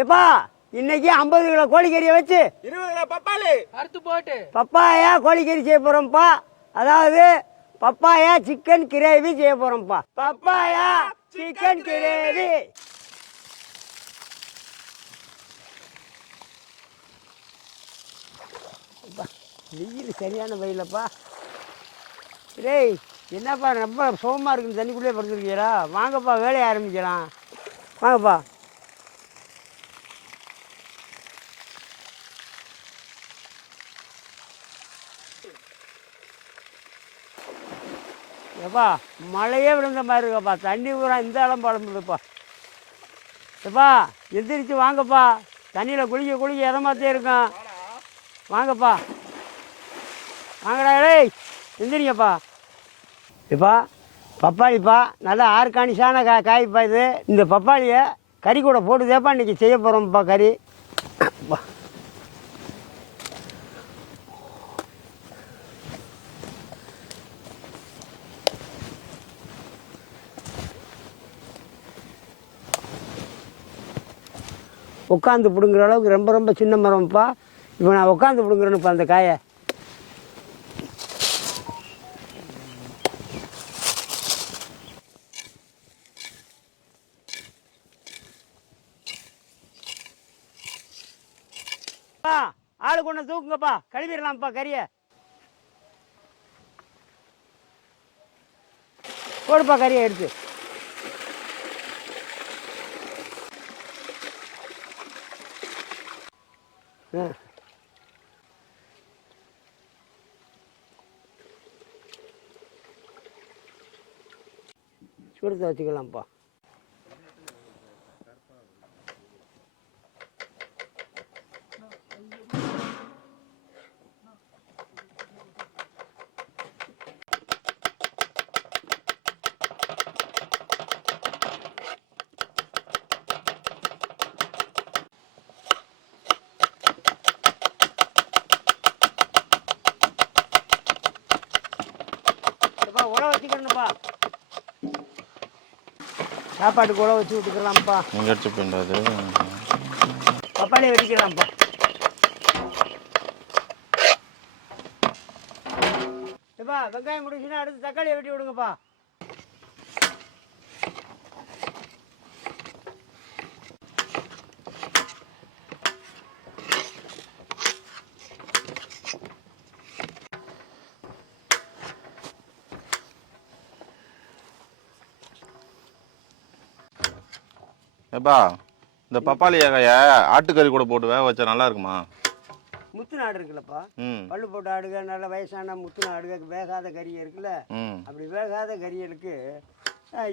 எப்பா இன்னைக்கு 50 கிலோ கோழிக்கறியை வச்சு 20 கிலோ பப்பாளி அறுத்து போட்டு பப்பாயா கோழிக்கறி செய்ய போறோம்ப்பா. அதாவது பப்பாயா சிக்கன் கிரேவி செய்ய போறோம்ப்பா. Papaya chicken gravy. வெயில் சரியான வெயிலப்பா. டேய் என்னப்பா ரொம்ப சோகமாக இருக்குன்னு தண்ணிக்குள்ளே படுத்துருக்கீங்களா? வாங்கப்பா வேலையை ஆரம்பிக்கலாம். வாங்கப்பா. எப்பா மழையே விழுந்த மாதிரி இருக்கப்பா. தண்ணி பூரா இந்த இடம் பழம்புதுப்பா. எப்பா எந்திரிச்சு வாங்கப்பா. தண்ணியில் குளிக்க குளிக்க இடமாத்தே இருக்கும். வாங்கப்பா வாங்கடா. டேய் எந்திரிங்கப்பா. இப்பா பப்பாளிப்பா நல்லா ஆர்கானிக்கான காய்ப்பா இது. இந்த பப்பாளியை கறி கூட போட்டுதேப்பா இன்றைக்கி செய்ய போகிறோம்ப்பா கறி. உட்காந்து பிடுங்குற அளவுக்கு ரொம்ப ரொம்ப சின்ன மரம்ப்பா. இப்போ நான் உட்காந்து பிடுங்குறேன்னுப்பா அந்த காயை. ஆளு கொண்டு தூக்குங்கப்பா. கழுவிடலாம்ப்பா கறியை. போடுப்பா கறியை எடுத்து. சுடுத்த வச்சுக்கலாம்ப்பா. உழ வச்சுக்கணுப்பா. சாப்பாட்டுக்கு உழ வச்சு விட்டுக்கலாம்ப்பா. பப்பாளியை வெடிக்கலாம்ப்பா. எப்பா வெங்காயம் முடிச்சுன்னா அடுத்து தக்காளியை வெட்டி விடுங்கப்பா. ஏப்பா இந்த பப்பாளி ஏகாய ஆட்டுக்கறி கூட போட்டு வேக வச்சா நல்லா இருக்குமா? முத்து நாடு இருக்குல்லப்பா. பல்லு போட்டு ஆடுக நல்ல வயசான முத்து நாடுக வேகாத கறி இருக்குல்ல. அப்படி வேகாத கறிகளுக்கு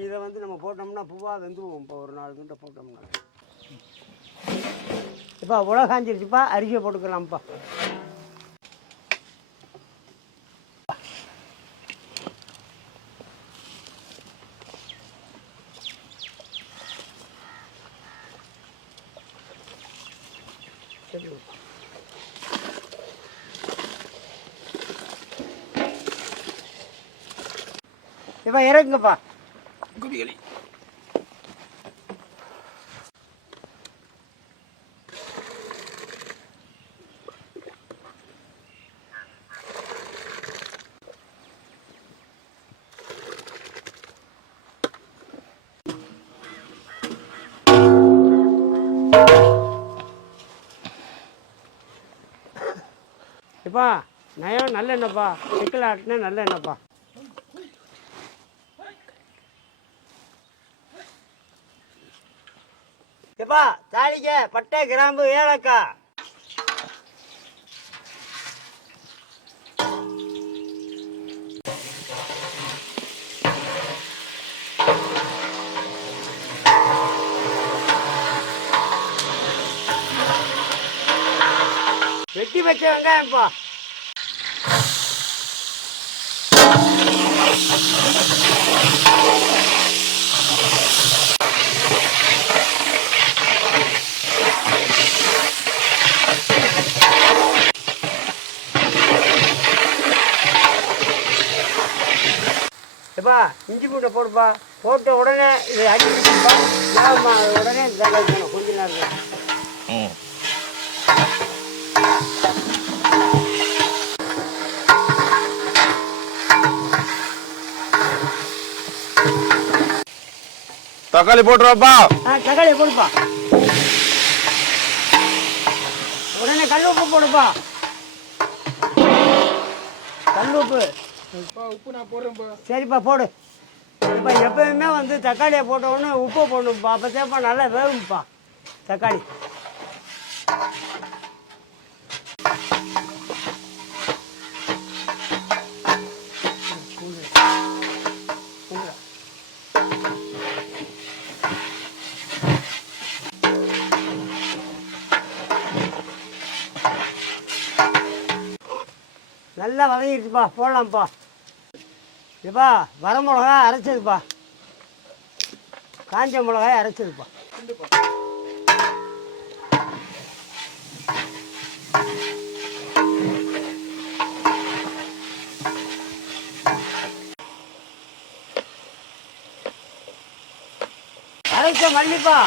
இதை வந்து நம்ம போட்டோம்னா பூவாக வெந்துருவோம். இப்போ ஒரு 4 கிட்ட போட்டோம்னா இப்போ உலகாஞ்சிருச்சுப்பா. அரிசியை போட்டுக்கலாம்ப்பா. இப்போ இறங்குங்கப்பா. குபிகளி எப்பா நயம் நல்ல எண்ணெய்ப்பா. சிக்கல் ஆட்டினா நல்ல எண்ணெய்ப்பா. எப்பா தாளிக்க பட்டை கிராம்பு ஏலக்காய். வெட்டி வச்ச வெங்காயம்ப்பா. எப்பா இஞ்சி பூண்டை போடுப்பா. போட்ட உடனே இதை அடிப்பா. உடனே தக்காளி கொஞ்ச நேரம் ம். தக்காளி போட்டுருவாப்பா. தக்காளி போடுப்பா. உடனே கல் உப்பு போடுப்பா. கல் உப்பு. உப்பு நான் போடுறேன்ப்பா. சரிப்பா போடு. இப்போ எப்பயுமே வந்து தக்காளியை போட்ட உடனே உப்பு போடணும்ப்பா. அப்போ தேப்பா நல்லா வேகும்ப்பா தக்காளி. நல்லா வதங்கிடுச்சுப்பா, போடலாம்ப்பா. இப்பா வர மிளகா அரைச்சதுப்பா, காஞ்ச மிளகாய் அரைச்சதுப்பா. அரைச்ச மல்லிப்பா.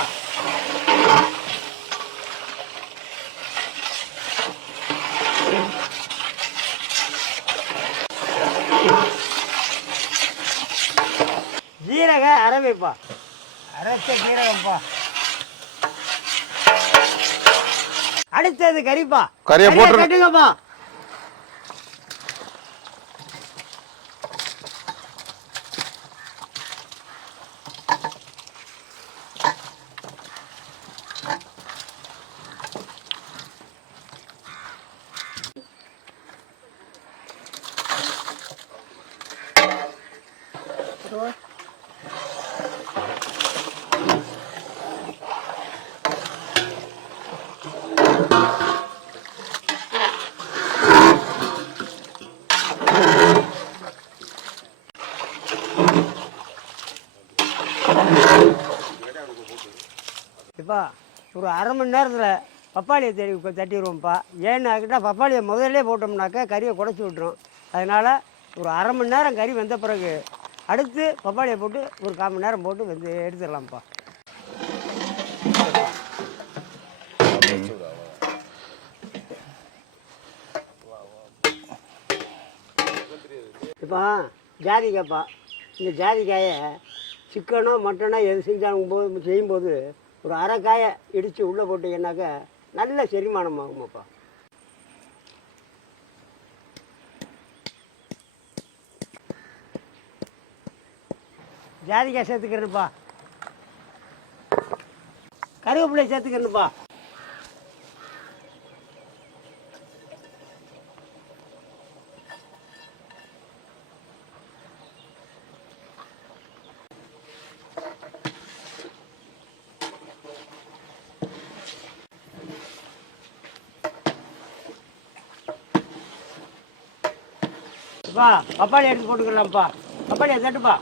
ஜீரக அரவைப்பா, அரைச்ச ஜீரகம்ப்பா. அடுத்தது கறிப்பா. கறியை போட்டு கட்டுங்கப்பா. இப்போ ஒரு அரை மணி நேரத்தில் பப்பாளியை தட்டிடுவோம்ப்பா. ஏன்னாக்கிட்டால் பப்பாளியை முதல்ல போட்டோம்னாக்கா கறியை குறைச்சி விட்டுரும். அதனால் ஒரு அரை மணி நேரம் கறி வெந்த பிறகு அடுத்து பப்பாளியை போட்டு ஒரு 1/4 மணி நேரம் போட்டு வெந்து எடுத்துடலாம்ப்பா. இப்போ ஜாதிக்காய்ப்பா. இந்த ஜாதிக்காயை சிக்கனோ மட்டனோ எது செய்யும்போது ஒரு அரைக்காயை இடித்து உள்ளே போட்டிங்கன்னாக்கா நல்ல செரிமானம் ஆகுமாப்பா. ஜாதிக்காய் சேர்த்துக்கிறேன்ப்பா, கருவேப்பிலை சேர்த்துக்கிறேன்ப்பா. பப்பாளி எடுத்து போட்டுக்கலாம்ப்பா. பப்பாளியை தட்டுப்பா.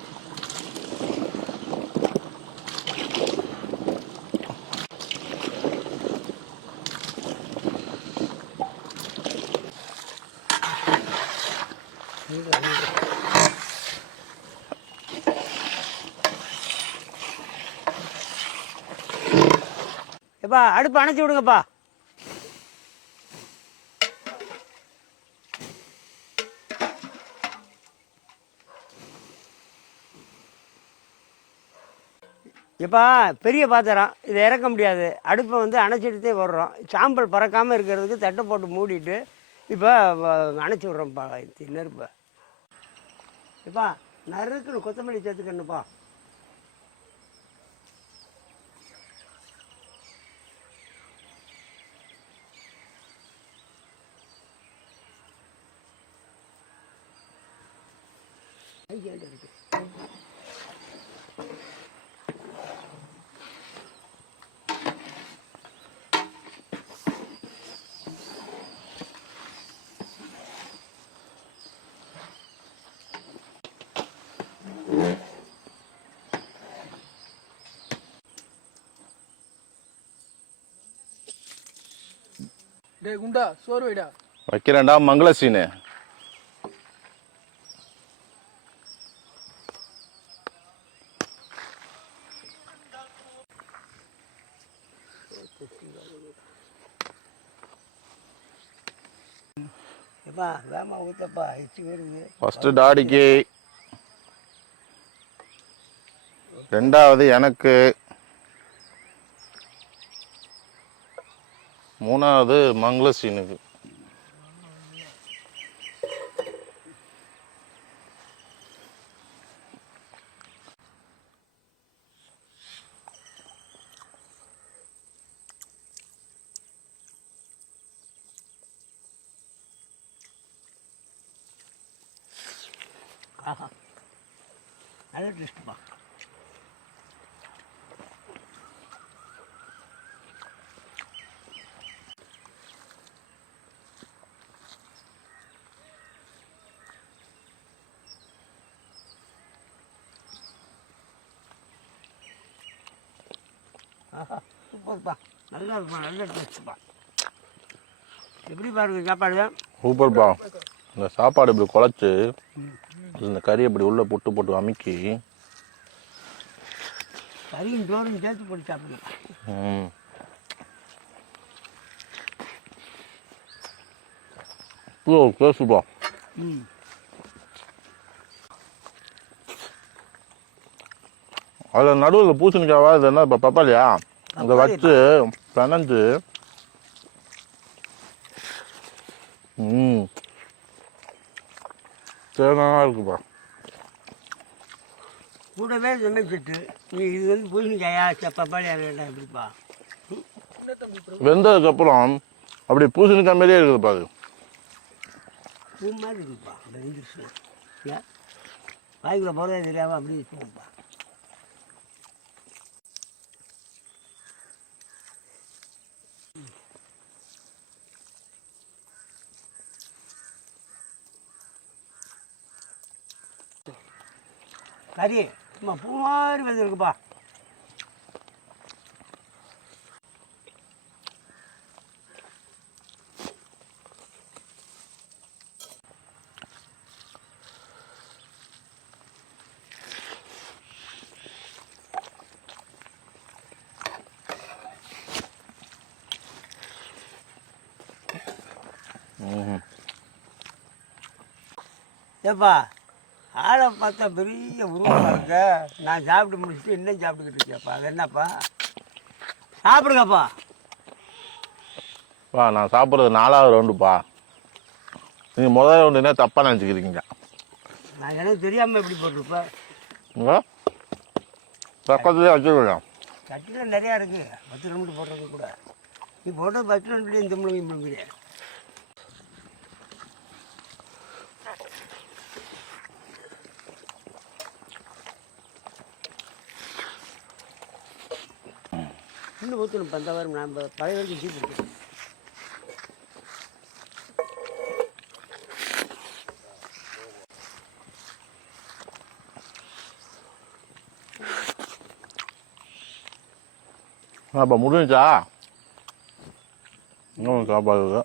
எப்பா அடுப்பு அணைச்சி விடுங்கப்பா. இப்போ பெரிய பாத்திரம் இதை இறக்க முடியாது. அடுப்பை வந்து அணைச்சிட்டுதே வர்றோம். சாம்பல் பறக்காமல் இருக்கிறதுக்கு தட்டை போட்டு மூடிட்டு இப்போ அணைச்சி விட்றோம்ப்பா நெருப்பை. இப்போ நறுக்குன்னு கொத்தமல்லி சேர்த்துக்கணுப்பா. இருக்கு டேய் குண்டா சோறு வைடா. வைக்கிறேன்டா மங்களசீனு. எப்பா வேமா ஊற்றப்பா எச்சு வருது. ஃபர்ஸ்ட் டாடிக்கு, ரெண்டாவது எனக்கு, மூணாவது மங்களசீனுக்கு. ஆஹா நல்ல டேஸ்ட்டுப்பா. ஆஹா சூப்பர்ப்பா, நல்லா இருக்குப்பா, நல்ல டேஸ்ட்டுப்பா. எப்படி பாருங்க சாப்பாடு? சூப்பர்ப்பா. இந்த சாப்பாடு இப்படி குழச்சி இந்த கறி இப்படி உள்ள போட்டு போட்டு அமுக்கி கறியும் சோறும் சேர்த்து போட்டு சாப்பிடுங்க. பேசுப்பா. அதில் நடுவில் பூசணிக்காவா இது என்ன இப்போ பப்பாளியா இதை வச்சு பிணைஞ்சு தேவையான இருக்குப்பா. கூடவே சமைச்சிட்டு நீ இது வந்து பூசணிக்காயா பப்பாளி வேண்டாம் எப்படிப்பா? வெந்ததுக்கப்புறம் அப்படி பூசணிக்காய் மாதிரியே இருக்குதுப்பா. அது பூ மாதிரி இருக்குப்பா. வெந்துருச்சு வாய்க்குள்ள போகிறதே தெரியாமல் அப்படி வச்சுக்கோப்பா. கறி சும்மா பூ மாதிரி வந்துருக்குப்பா. ஏப்பா ஆளை பார்த்தா பெரிய உருவமாக இருக்க. நான் சாப்பிட்டு முடிச்சுட்டு இன்னும் சாப்பிட்டுக்கிட்டு இருக்கியாப்பா? அது என்னப்பா? சாப்பிடுங்கப்பா. நான் சாப்பிட்றது 4வது ரவுண்டுப்பா. நீங்கள் முதல் ரவுண்டு என்ன தப்பாக நினச்சிக்கிறீங்க? நான் எனக்கு தெரியாமல் எப்படி போட்டிருப்பேன். பக்கத்துலேயே வச்சுருக்கேன். சட்டியில் நிறையா இருக்குது. 10 ரவுண்டு போடுறது கூட. நீ போட்டது 10 ரவுண்டுலேயே இந்த முழுங்கு இன்னும் ஊற்றணும். அந்த வாரம் நான் பழைய வரைக்கும் சீ கொடுத்தேன். அப்போ முடிஞ்சா இன்னும் சாப்பாடு